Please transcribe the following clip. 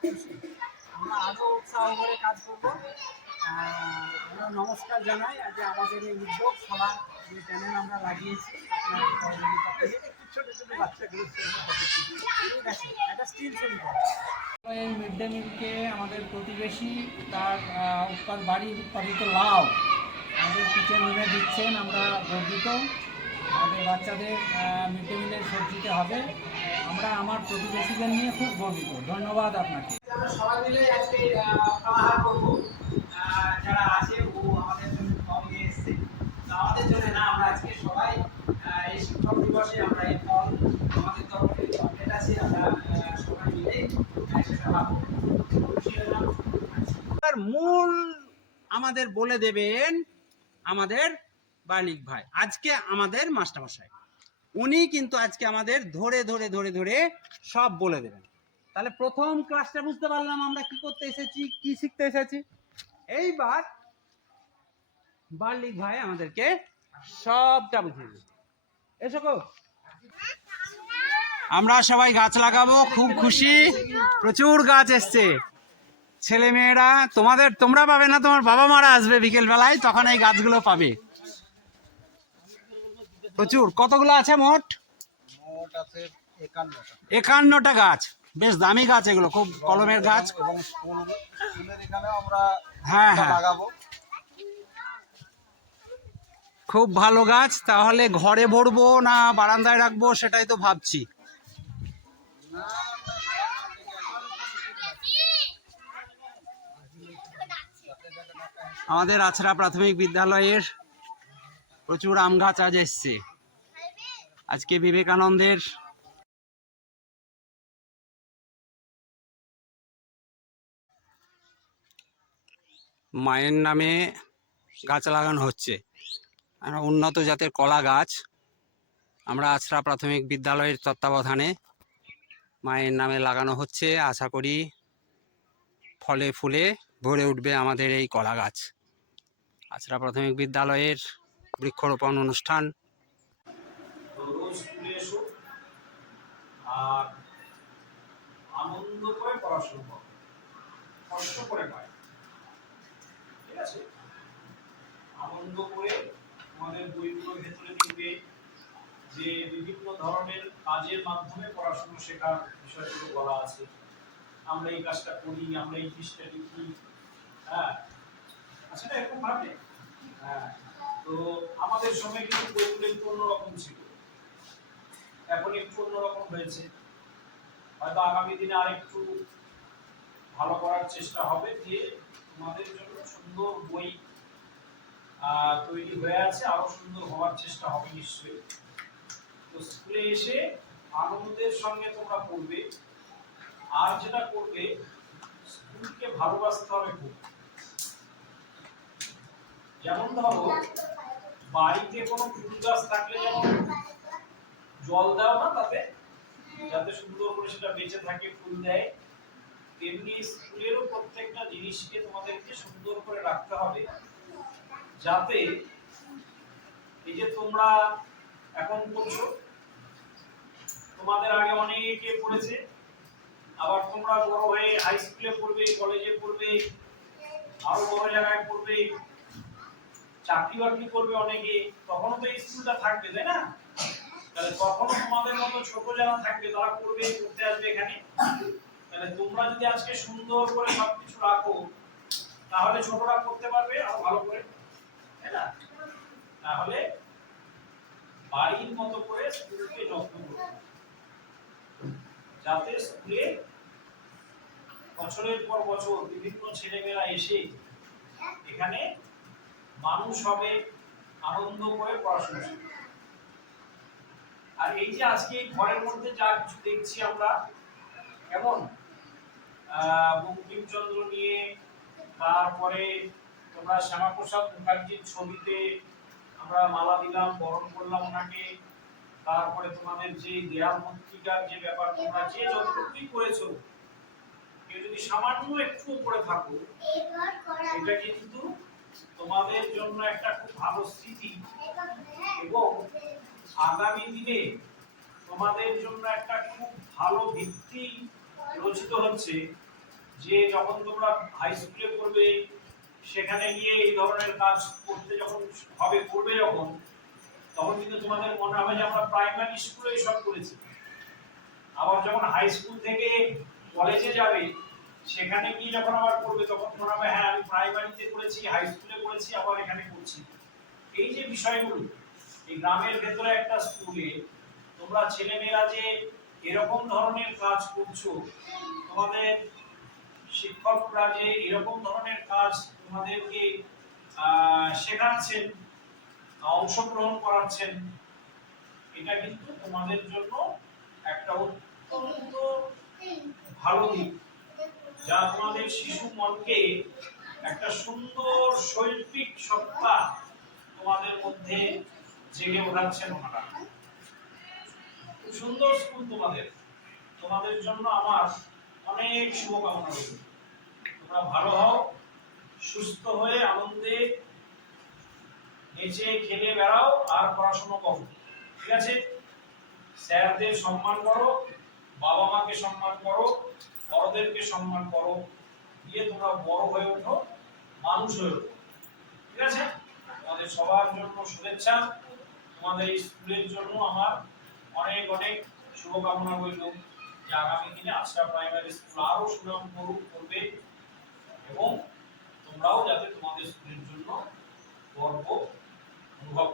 খুব খুশি। আমরা আরও উৎসাহ করে কাজ করবো। আমরা নমস্কার জানাই যে আমাদের এই উদ্যোগ সবার যে চ্যানেল আমরা লাগিয়েছি আপনার সহযোগিতা পেয়ে একটু ছোটো ছোটো বাচ্চাগুলো ঠিক আছে একটা স্টিল ছবি করা। এই মিড ডে মিলকে আমাদের প্রতিবেশী তার বাড়ির উৎপাদিত লাউ আমাদের কিচেন রুমে দিচ্ছেন, আমরা গর্বিত। আমাদের বাচ্চাদের মিড ডে মিলের সবজিতে হবে, আমরা আমার প্রতিবেশীদের নিয়ে খুব গর্বিত। ধন্যবাদ আপনাকে। আমরা সবাই মিলে আজকে খাওয়া করবো। যারা আছে ও আমাদের জন্য ফল নিয়ে এসছে, আমাদের জন্য না, আমরা আজকে সবাই এই শিক্ষক দিবসে আমরা এই ফল আমাদের তরফে চকলেট আছে, আমরা সবাই মিলে সেটা পাবো। মূল আমাদের বলে দেবেন আমাদের বার্নিক ভাই, আজকে আমাদের মাস্টারমশাই, উনি কিন্তু আজকে আমাদের ধরে ধরে ধরে ধরে সব বলে দেবেন। তাহলে প্রথম ক্লাসটা বুঝতে পারলাম আমরা কি করতে এসেছি, কি শিখতে এসেছি। এইবার বার্নিক ভাই আমাদেরকে সবটা বুঝিয়ে দেবে। এসো গো, আমরা সবাই গাছ লাগাবো, খুব খুশি, প্রচুর গাছ এসছে। ছেলে মেয়েরা তোমরা পাবে না, তোমার বাবা মারা আসবে বিকেল বেলায়, তখন এই গাছগুলো পাবে। প্রচুর, কতগুলো আছে মোট? আছে 51টা গাছ, বেশ দামি গাছ এগুলো, খুব কলমের গাছ। হ্যাঁ হ্যাঁ, খুব ভালো গাছ। তাহলে ঘরে ভরবো না বারান্দায় রাখবো সেটাই তো ভাবছি। আমাদের আছড়া প্রাথমিক বিদ্যালয়ের প্রচুর আম গাছ আজ এসছে। আজকে বিবেকানন্দের মায়ের নামে গাছ লাগানো হচ্ছে, উন্নত জাতের কলা গাছ। আমরা আছড়া প্রাথমিক বিদ্যালয়ের তত্ত্বাবধানে মায়ের নামে লাগানো হচ্ছে। আশা করি ফলে ফুলে ভরে উঠবে আমাদের এই কলা গাছ। আছড়া প্রাথমিক বিদ্যালয়ের বৃক্ষরোপণ অনুষ্ঠান। আর আনন্দ করে পড়াশোনা করো, কষ্ট করে নয়, ঠিক আছে? আনন্দ করে আমাদের বইগুলোর ভেতরে দেখবে যে বিভিন্ন ধরনের কাজের মাধ্যমে পড়াশোনা শেখার বিষয়গুলো বলা আছে। আমরা এই কাজটা করি, আমরা এই জিনিসটা লিখি, হ্যাঁ, আচ্ছা এরকম ভাবে। হ্যাঁ, তো আমাদের সময় কিন্তু বইগুলো একটু অন্যরকম ছিল, এখন একটু অন্যরকম হয়েছে। হয়তো আগামী দিনে আরেকটু ভালো করার চেষ্টা হবে, যে তোমাদের জন্য সুন্দর বই তৈরি হয়ে আছে, আরো সুন্দর হওয়ার চেষ্টা হবে নিশ্চয়ই। তো স্কুলে এসে আনন্দের সঙ্গে তোমরা পড়বে, আর যেটা করবে স্কুলকে ভালোবাসতে হবে খুব। যেমন ধরো বাড়িতে কোনো ফুল গাছ থাকলে যেমন জল দাও না তাতে, যাতে সুন্দর করে সেটা বেঁচে থাকে, ফুল দেয়, তেমনি স্কুলেরও প্রত্যেকটা জিনিসকে তোমাদেরকে সুন্দর করে রাখতে হবে, যাতে এই যে তোমরা এখন পড়ছো, তোমাদের আগে অনেকে পড়েছে, আবার তোমরা বড় হয়ে হাই স্কুলে পড়বে, কলেজে পড়বে, আরো বড় জায়গায় পড়বে, চাকরি বাকরি করবে অনেকে, তখনও তো এই স্কুলটা থাকবে, তাই না? তাহলে তখনও তোমাদের মতো ছোট যারা থাকবে তারা পড়বে, পড়তে আসবে এখানে। তাহলে তোমরা যদি আজকে সুন্দর করে সবকিছু রাখো, তাহলে ছোটরা করতে পারবে আরো ভালো করে, তাই না? তাহলে বাড়ির মতো করে স্কুলকে যত্ন করতে, যাতে স্কুলে বছরের পর বছর বিভিন্ন ছেলেমেয়েরা এসে এখানে মানুষ হবে, আনন্দ করে পড়াশোনা শিখবে। আর এই যে আজকে ঘরের মধ্যে যা কিছু দেখছি আমরা, কেমন বঙ্কিমচন্দ্র নিয়ে, তারপরে তোমরা শ্যামাপ্রসাদ মুখার্জির ছবিতে আমরা মালা দিলাম, বরণ করলাম ওনাকে, তারপরে তোমাদের যে দেয়াল পত্রিকার যে ব্যাপার, তোমরা যে যতটুকুই করেছো, কেউ যদি সামান্য একটু উপরে থাকো, এটা কিন্তু তোমাদের জন্য একটা খুব ভালো স্মৃতি, এবং আগামী দিনে তোমাদের জন্য একটা খুব ভালো ভিত্তি রচিত হচ্ছে, যে যখন তোমরা হাই স্কুলে পড়বে সেখানে গিয়ে এই ধরনের কাজ করতে যখন হবে করবে যখন, তখন কিন্তু তোমাদের মনে হবে যে আমরা প্রাইমারি স্কুলে সব করেছি। আবার যখন হাই স্কুল থেকে কলেজে যাবে সেখানে গিয়ে যখন আবার করবে তখন মনে হবে হ্যাঁ আমি প্রাইমারিতে করেছি, হাই স্কুলে করেছি, আবার এখানে করছি। এই যে বিষয়গুলো, এই গ্রামের ভেতরে একটা স্কুলে তোমরা ছেলেমেয়েরা যে এরকম ধরনের কাজ করছো, তোমাদের শিক্ষকরা যে এরকম ধরনের কাজ তোমাদেরকে শেখাচ্ছেন, অংশগ্রহণ করাচ্ছেন, এটা কিন্তু তোমাদের জন্য একটা অত্যন্ত ভালো দিক, যা তোমাদের শিশু মনকে একটা সুন্দর শৈল্পিক সত্তা তোমাদের মধ্যে জেগে ওঠাচ্ছেন ওনারা। খুব সুন্দর স্কুল তোমাদের, তোমাদের জন্য আমার অনেক শুভকামনা রইল। তোমরা ভালো হও, সুস্থ হয়ে আনন্দে নেচে খেলে বেড়াও আর পড়াশোনা করো, ঠিক আছে? স্যারদের সম্মান করো, বাবা মাকে সম্মান করো, বড়দেরকে সম্মান করো, দিয়ে তোমরা বড় হয়ে ওঠো, মানুষ হয়ে ওঠো, ঠিক আছে? তোমাদের সবার জন্য শুভেচ্ছা, তোমাদের এই স্কুলের জন্য আমার অনেক অনেক শুভকামনা রইল যে আগামী দিনে আশরা প্রাইমারি স্কুল আরো সুনাম করবে এবং তোমরাও যাতে তোমাদের স্কুলের জন্য গর্ব অনুভব